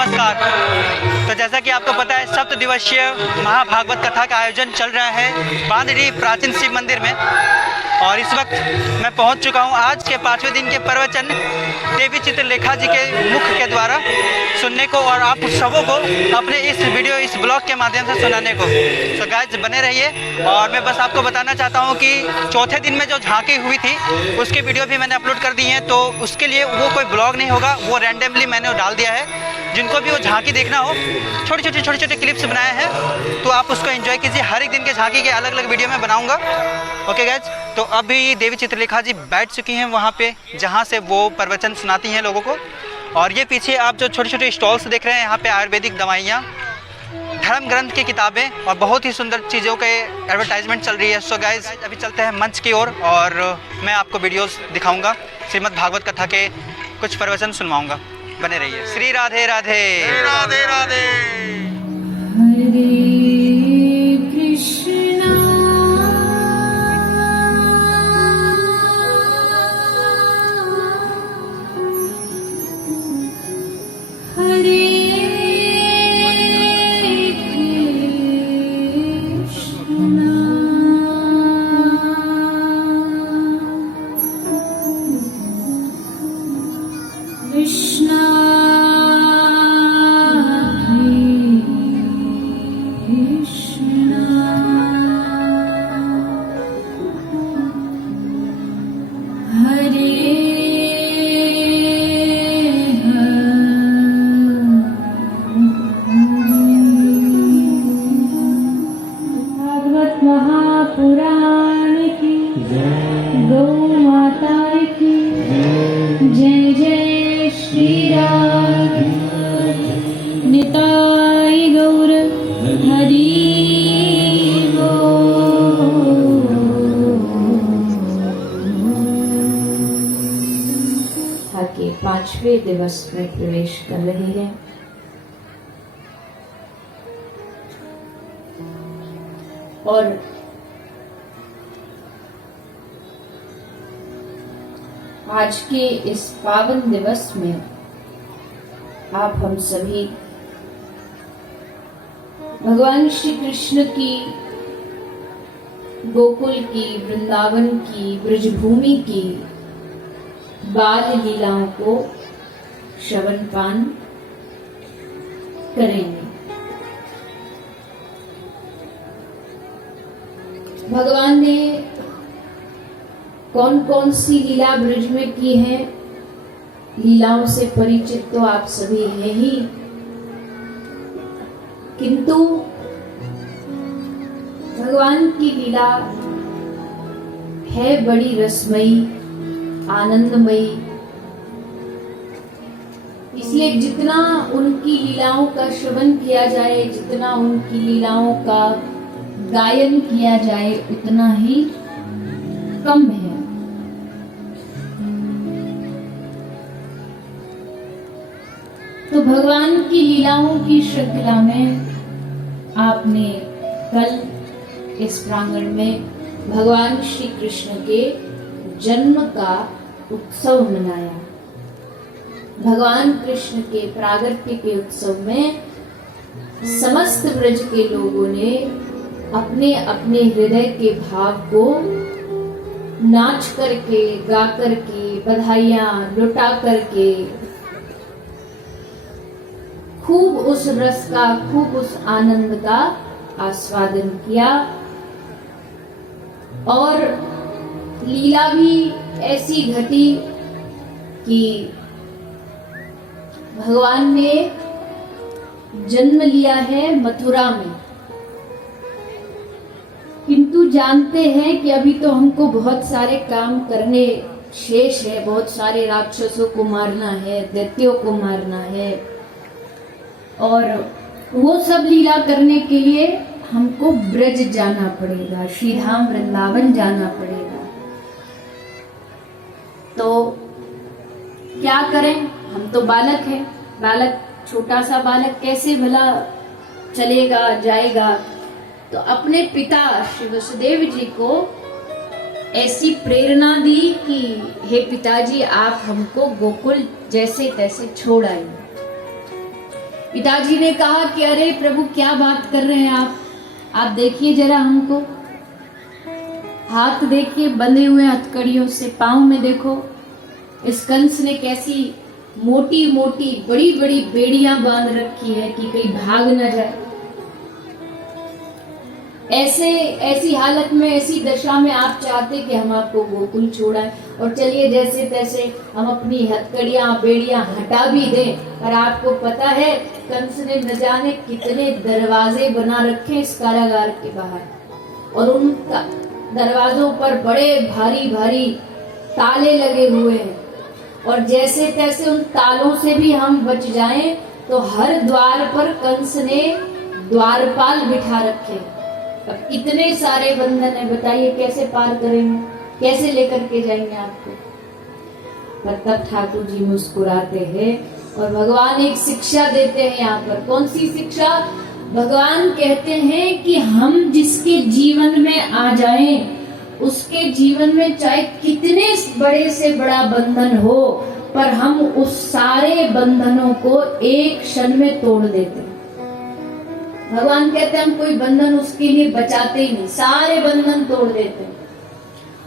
नमस्कार। तो जैसा कि आपको पता है, 7 दिवसीय महाभागवत कथा का आयोजन चल रहा है बांदड़ी प्राचीन शिव मंदिर में, और इस वक्त मैं पहुंच चुका हूं आज के 5वें दिन के प्रवचन देवी चित्रलेखा जी के मुख के द्वारा सुनने को, और आप सबों को अपने इस ब्लॉग के माध्यम से सुनाने को। तो गाइस बने रहिए। और मैं बस आपको बताना चाहता हूं कि चौथे दिन में जो झांकी हुई थी उसकी वीडियो भी मैंने अपलोड कर दी है, तो उसके लिए वो कोई ब्लॉग नहीं होगा, वो रैंडमली मैंने डाल दिया है। जिनको भी वो झांकी देखना हो, छोटे छोटे क्लिप्स बनाए हैं, तो आप उसको एंजॉय कीजिए। हर एक दिन के झांकी के अलग अलग वीडियो में बनाऊंगा। ओके गाइज, तो अभी देवी चित्रलेखा जी बैठ चुकी हैं वहाँ पे जहाँ से वो प्रवचन सुनाती हैं लोगों को। और ये पीछे आप जो छोटे छोटे स्टॉल्स देख रहे हैं, यहाँ पे आयुर्वेदिक दवाइयाँ, धर्म ग्रंथ की किताबें और बहुत ही सुंदर चीज़ों के एडवर्टाइजमेंट चल रही है। सो गाइज अभी चलते हैं मंच की ओर और मैं आपको वीडियोस दिखाऊंगा, श्रीमद् भागवत कथा के कुछ प्रवचन सुनवाऊंगा। बने रहिए। श्री राधे राधे। राधे राधे। महापुराण की गौ माता की जय जय श्री राधे निताई गौर हरि के 5वें दिवस में प्रवेश कर रहे हैं। और आज के इस पावन दिवस में आप हम सभी भगवान श्री कृष्ण की, गोकुल की, वृंदावन की, ब्रजभूमि की बाल लीलाओं को श्रवण पान करेंगे। भगवान ने कौन कौन सी लीला ब्रज में की है, लीलाओं से परिचित तो आप सभी हैं ही, किंतु भगवान की लीला है बड़ी रसमयी, आनंदमयी। इसलिए जितना उनकी लीलाओं का श्रवण किया जाए, जितना उनकी लीलाओं का गायन किया जाए, उतना ही कम है। तो भगवान की लीलाओं की श्रृंखला में आपने कल इस प्रांगण में भगवान श्री कृष्ण के जन्म का उत्सव मनाया। भगवान कृष्ण के प्रागट्य के उत्सव में समस्त ब्रज के लोगों ने अपने अपने हृदय के भाव को नाच करके, गा करके, बधाइयां लुटा करके खूब उस रस का, खूब उस आनंद का आस्वादन किया। और लीला भी ऐसी घटी कि भगवान ने जन्म लिया है मथुरा में, किंतु जानते हैं कि अभी तो हमको बहुत सारे काम करने शेष है, बहुत सारे राक्षसों को मारना है, दैत्यों को मारना है, और वो सब लीला करने के लिए हमको ब्रज जाना पड़ेगा, श्रीधाम वृंदावन जाना पड़ेगा। तो क्या करें, हम तो बालक हैं, बालक, छोटा सा बालक कैसे भला चलेगा, जाएगा। तो अपने पिता श्री वसुदेव जी को ऐसी प्रेरणा दी कि हे पिताजी, आप हमको गोकुल जैसे तैसे छोड़ आइए। पिताजी ने कहा कि अरे प्रभु क्या बात कर रहे हैं आप देखिए जरा हमको, हाथ देखिए बंधे हुए हथकड़ियों से, पांव में देखो इस कंस ने कैसी मोटी मोटी बड़ी बड़ी बेड़ियां बांध रखी है कि कहीं भाग न जाए। ऐसी हालत में, ऐसी दशा में आप चाहते कि हम आपको गोकुल छोड़ाएं और चलिए जैसे तैसे हम अपनी हथकड़ियां बेड़ियां हटा भी दें, पर आपको पता है कंस ने न जाने कितने दरवाजे बना रखे इस कारागार के बाहर और उन दरवाजों पर बड़े भारी भारी ताले लगे हुए हैं और जैसे तैसे उन तालों से भी हम बच जाएं तो हर द्वार पर कंस ने द्वारपाल बिठा रखे। अब इतने सारे बंधन है, बताइए कैसे पार करेंगे, कैसे लेकर के जाएंगे आपको। पर तब ठाकुर जी मुस्कुराते हैं और भगवान एक शिक्षा देते हैं यहाँ पर। कौन सी शिक्षा? भगवान कहते हैं कि हम जिसके जीवन में आ जाएं उसके जीवन में चाहे कितने बड़े से बड़ा बंधन हो, पर हम उस सारे बंधनों को एक क्षण में तोड़ देते हैं। भगवान कहते हैं हम कोई बंधन उसके लिए बचाते ही नहीं, सारे बंधन तोड़ देते हैं।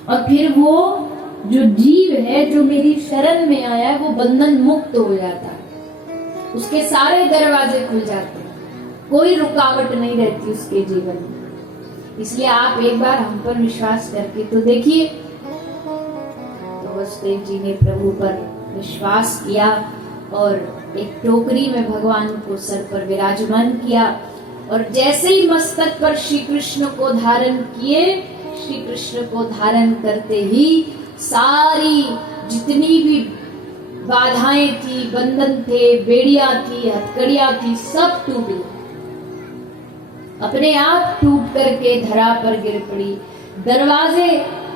और फिर वो जो जीव है जो मेरी शरण में आया है वो बंधन मुक्त हो जाता है, उसके सारे दरवाजे खुल जाते हैं, कोई रुकावट नहीं रहती उसके जीवन में। इसलिए आप एक बार हम पर विश्वास करके तो देखिए। तो वसुदेव जी ने प्रभु पर विश्वास किया और एक टोकरी में भगवान को सर पर विराजमान किया और जैसे ही मस्तक पर श्री कृष्ण को धारण किए, श्री कृष्ण को धारण करते ही सारी जितनी भी बाधाएं थी, बंधन थे, बेड़ियां थी, हथकड़ियां थी, सब टूट गई, अपने आप टूट करके धरा पर गिर पड़ी। दरवाजे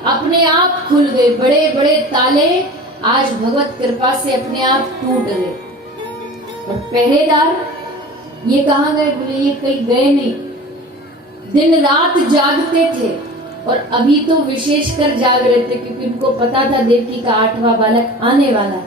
अपने आप खुल गए, बड़े बड़े ताले आज भगवत कृपा से अपने आप टूट गए। और पहरेदार ये कहाँ गए? बोले ये कहीं गए नहीं, दिन रात जागते थे और अभी तो विशेषकर जाग रहे थे क्योंकि उनको पता था देवकी का 8वां बालक आने वाला।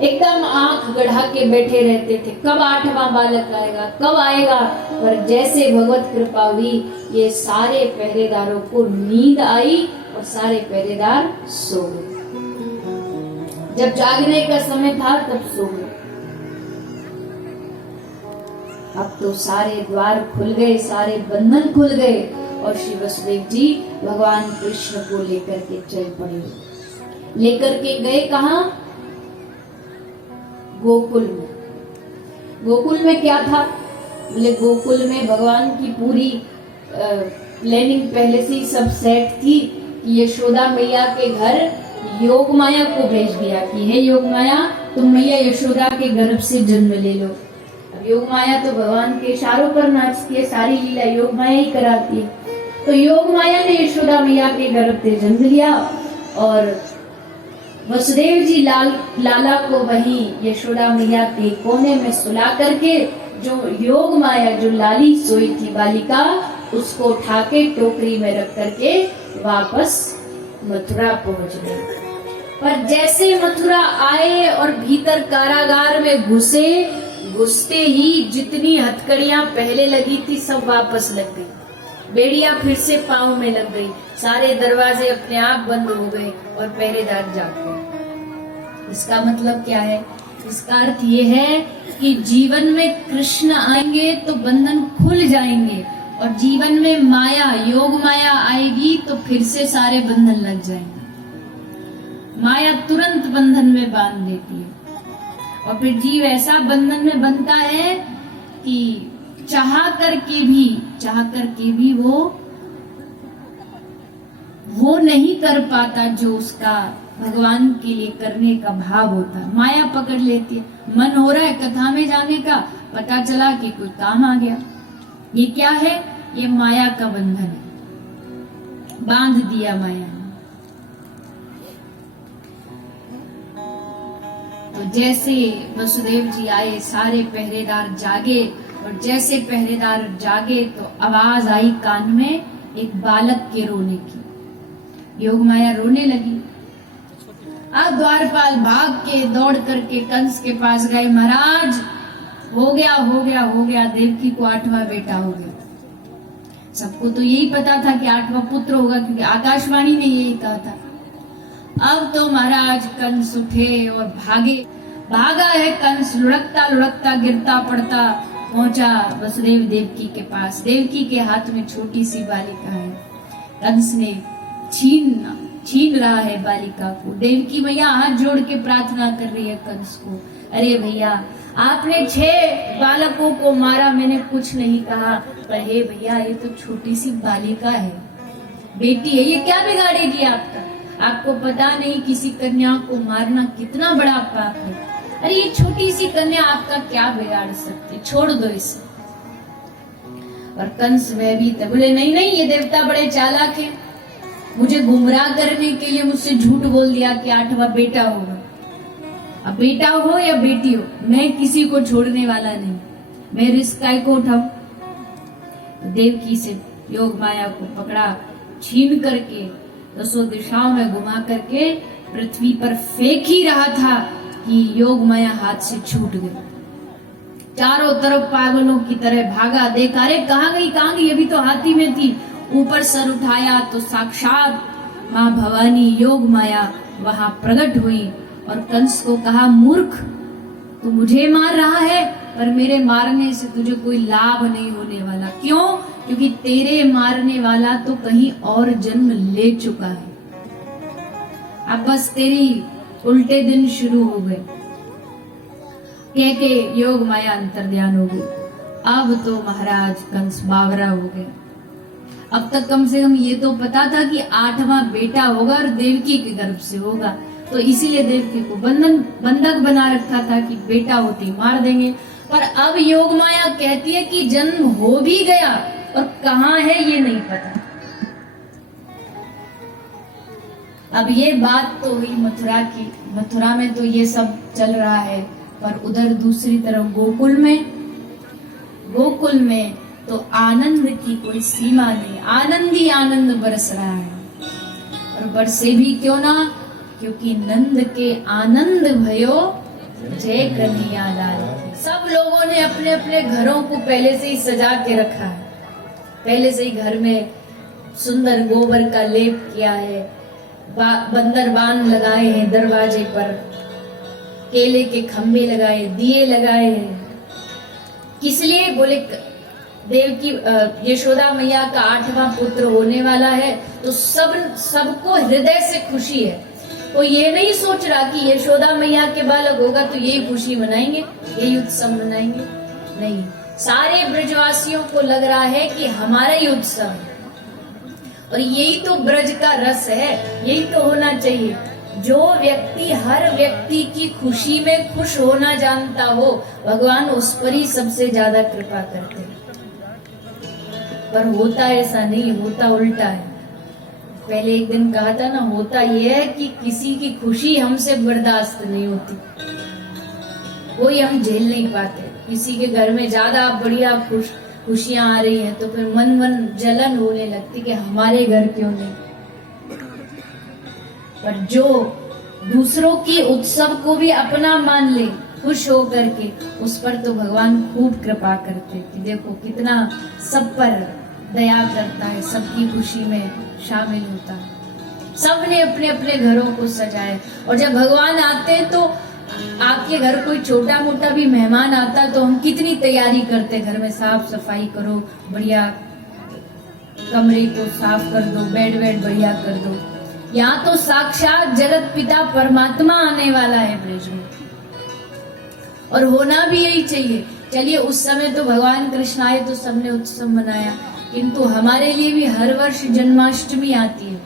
एकदम आंख गढ़ा के बैठे रहते थे, कब 8वां बालक आएगा, कब आएगा। पर जैसे भगवत कृपा हुई ये सारे पहरेदारों को नींद आई और सारे पहरेदार सो गए। जब जागने का समय था तब सो गए। अब तो सारे द्वार खुल गए, सारे बंधन खुल गए और श्री वसुदेव जी भगवान कृष्ण को लेकर के चल पड़े। लेकर के गए कहाँ? गोकुल में। गोकुल में क्या था? बोले गोकुल में भगवान की पूरी प्लानिंग पहले से ही सब सेट थी कि यशोदा मैया के घर योग माया को भेज दिया कि हे योग माया तुम मैया यशोदा के गर्भ से जन्म ले लो। अब योग माया तो भगवान के इशारों पर नाचती है, सारी लीला योग माया ही कराती है। तो योग माया ने यशोदा मैया के गर्भ से जन्म लिया और वसुदेव जी लाला को वहीं यशोदा मैया के कोने में सुला करके जो योग माया जो लाली सोई थी बालिका उसको उठा के टोकरी में रख करके वापस मथुरा पहुंच गए। पर जैसे मथुरा आए और भीतर कारागार में घुसते ही जितनी हथकड़ियां पहले लगी थी सब वापस लग गई, बेड़ियां फिर से पांव में लग गई, सारे दरवाजे अपने आप बंद हो गए और पहरेदार जाग गए। इसका मतलब क्या है? इसका अर्थ ये है कि जीवन में कृष्ण आएंगे तो बंधन खुल जाएंगे और जीवन में माया योग माया आएगी तो फिर से सारे बंधन लग जाएंगे। माया तुरंत बंधन में बांध देती है और फिर जीव ऐसा बंधन में बनता है कि चाह करके भी वो नहीं कर पाता जो उसका भगवान के लिए करने का भाव होता है। माया पकड़ लेती है, मन हो रहा है कथा में जाने का, पता चला कि कोई काम आ गया। ये क्या है? ये माया का बंधन है, बांध दिया माया ने। तो जैसे वसुदेव जी आए सारे पहरेदार जागे और जैसे पहरेदार जागे तो आवाज आई कान में एक बालक के रोने की। योग माया रोने लगी। अब द्वारपाल भाग के दौड़ करके कंस के पास गए, महाराज हो गया, देवकी को 8वां बेटा हो गया। सबको तो यही पता था कि 8वां पुत्र होगा, क्योंकि आकाशवाणी ने यही कहा था। अब तो महाराज कंस उठे और भागा है कंस, लुढ़कता लुढ़कता गिरता पड़ता पहुंचा वसुदेव देवकी के पास। देवकी के हाथ में छोटी सी बालिका है। कंस ने छीन रहा है बालिका को। देवकी मैया हाथ जोड़ के प्रार्थना कर रही है कंस को, अरे भैया आपने 6 बालकों को मारा, मैंने कुछ नहीं कहा, पर हे भैया ये तो छोटी सी बालिका है, बेटी है, ये क्या बिगाड़ेगी आपका? आपको पता नहीं किसी कन्या को मारना कितना बड़ा पाप है। अरे ये छोटी सी कन्या आपका क्या बिगाड़ सकती, छोड़ दो इसे। और कंस वह भी था, बोले नहीं ये देवता बड़े चालाक है, मुझे गुमराह करने के लिए मुझसे झूठ बोल दिया कि 8वां बेटा होगा। अब बेटा हो या बेटी हो, मैं किसी को छोड़ने वाला नहीं, मैं रिस्क काय को उठाऊं। तो देवकी से योग माया को पकड़ा, छीन करके 10 दिशाओं में घुमा करके पृथ्वी पर फेंक ही रहा था कि योग माया हाथ से छूट गई। चारों तरफ पागलों की तरह भागा, देखा अरे कहाँ गई, अभी तो हाथी में थी। ऊपर सर उठाया तो साक्षात माँ भवानी योग माया वहां प्रकट हुई और कंस को कहा, मूर्ख तू मुझे मार रहा है, पर मेरे मारने से तुझे कोई लाभ नहीं होने वाला। क्यों? क्योंकि तेरे मारने वाला तो कहीं और जन्म ले चुका है। अब बस तेरी उल्टे दिन शुरू हो गए। कह के योग माया अंतर्ध्यान हो गई। अब तो महाराज कंस बावरा हो गया। अब तक कम से कम ये तो पता था कि 8वां बेटा होगा और देवकी के गर्भ से होगा, तो इसीलिए देवकी को बंधक बना रखा था कि बेटा होते ही मार देंगे। पर अब योग माया कहती है कि जन्म हो भी गया और कहाँ है ये नहीं पता। अब ये बात तो हुई मथुरा की। मथुरा में तो ये सब चल रहा है, पर उधर दूसरी तरफ गोकुल में तो आनंद की कोई सीमा नहीं, आनंद ही आनंद बरस रहा है। और बरसे भी क्यों ना, क्योंकि नंद के आनंद भयो जय कन्हैया लाल। सब लोगों ने अपने अपने घरों को पहले से ही सजा के रखा है, पहले से ही घर में सुंदर गोबर का लेप किया है, बंदर बाण लगाए हैं दरवाजे पर, केले के खम्भे लगाए, दिए लगाए हैं। किस लिए? बोले देवकी यशोदा मैया का 8वां पुत्र होने वाला है, तो सबको हृदय से खुशी है। वो ये नहीं सोच रहा कि यशोदा मैया के बालक होगा तो यही खुशी मनाएंगे, यही उत्सव मनाएंगे, नहीं, सारे ब्रजवासियों को लग रहा है कि हमारा ही उत्सव है। और यही तो ब्रज का रस है, यही तो होना चाहिए। जो व्यक्ति हर व्यक्ति की खुशी में खुश होना जानता हो, भगवान उस पर ही सबसे ज्यादा कृपा करते हैं। पर होता ऐसा नहीं, होता उल्टा है। पहले एक दिन कहा था ना, होता यह है कि किसी की खुशी हमसे बर्दाश्त नहीं होती, कोई हम झेल नहीं पाते। किसी के घर में ज्यादा बढ़िया खुशियां आ रही हैं तो फिर मन जलन होने लगती कि हमारे घर क्यों नहीं। पर जो दूसरों के उत्सव को भी अपना मान ले, खुश हो करके, उस पर तो भगवान खूब कृपा करते कि देखो कितना सब पर दया करता है, सबकी खुशी में शामिल होता है। सबने अपने अपने घरों को सजाए। और जब भगवान आते हैं तो आपके घर कोई छोटा मोटा भी मेहमान आता तो हम कितनी तैयारी करते, घर में साफ सफाई करो, बढ़िया कमरे को साफ कर दो, बेड बढ़िया कर दो। यहाँ तो साक्षात जगत पिता परमात्मा आने वाला है ब्रज में, और होना भी यही चाहिए। चलिए उस समय तो भगवान कृष्ण आए तो सबने उत्सव मनाया, किंतु हमारे लिए भी हर वर्ष जन्माष्टमी आती है,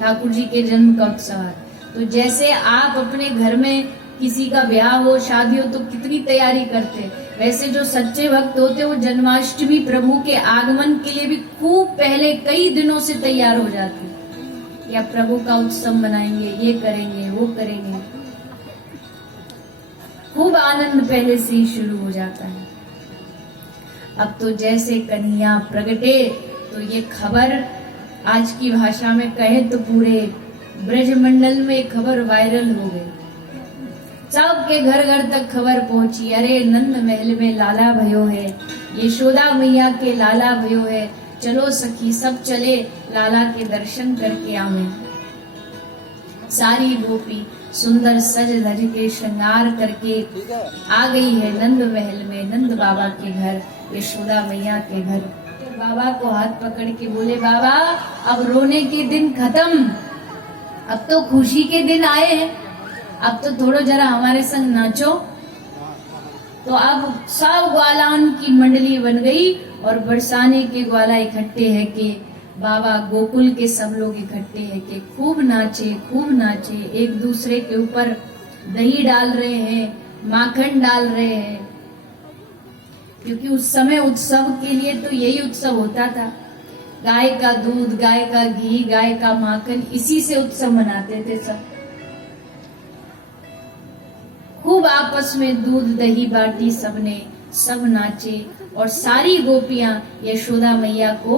ठाकुर जी के जन्म का उत्सव है। तो जैसे आप अपने घर में किसी का ब्याह हो, शादी हो तो कितनी तैयारी करते, वैसे जो सच्चे भक्त होते वो जन्माष्टमी प्रभु के आगमन के लिए भी खूब पहले कई दिनों से तैयार हो जाते, या प्रभु का उत्सव मनाएंगे, ये करेंगे, वो करेंगे। खूब आनंद पहले से ही शुरू हो जाता है। अब तो जैसे कन्हैया प्रगटे तो ये खबर आज की भाषा में कहे तो पूरे ब्रजमंडल में खबर वायरल हो गई। सबके घर घर तक खबर पहुंची, अरे नंद महल में लाला भयो है, यशोदा मैया के लाला भयो है, चलो सखी सब चले लाला के दर्शन करके आवे। सारी गोपी सुंदर सज धज के श्रृंगार करके आ गई है नंद महल में, नंद बाबा के घर, यशोदा मैया के घर। बाबा को हाथ पकड़ के बोले, बाबा अब रोने के दिन खत्म, अब तो खुशी के दिन आए हैं, अब तो थोड़ा जरा हमारे संग नाचो। तो अब सब ग्वालान की मंडली बन गई और बरसाने के ग्वाला इकट्ठे है कि बाबा गोकुल के सब लोग इकट्ठे हैं कि खूब नाचे, एक दूसरे के ऊपर दही डाल रहे हैं, माखन डाल रहे हैं, क्योंकि उस समय उत्सव के लिए तो यही उत्सव होता था। गाय का दूध, गाय का घी, गाय का माखन, इसी से उत्सव मनाते थे सब। खूब आपस में दूध दही बाटी सबने, सब नाचे और सारी गोपियां यशोदा मैया को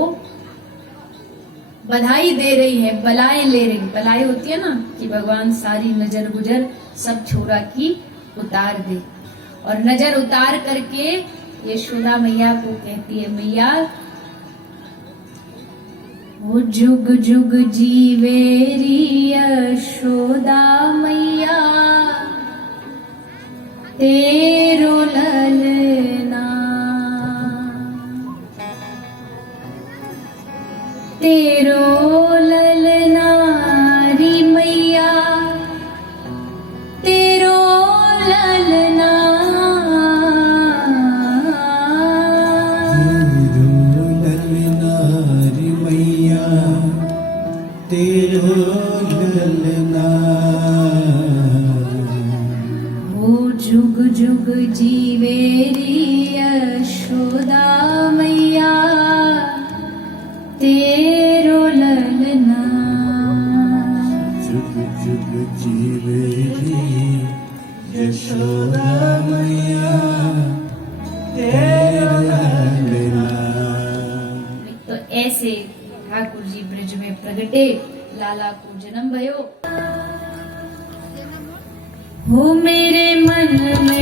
बधाई दे रही है, बलाएं ले रही। बलाएं होती है ना कि भगवान सारी नजर गुजर सब छोरा की उतार दे, और नजर उतार करके यशोदा मैया को कहती है, मैया वो जुग जुग जीवेरी यशोदा मैया, तेरो ललना, तेरो ललना री मैया, तेरो ललना, तेरो ललना री मैया, तेरो ललना। वो जुग जुग जीवेरी यशोदा मैया, तेरो ललना, जुग जुग जीवे री यशोदा मैया, तेरो ललना। तो ऐसे ठाकुर जी ब्रज में प्रगटे, लाला को जन्म भयो। हो मेरे मन में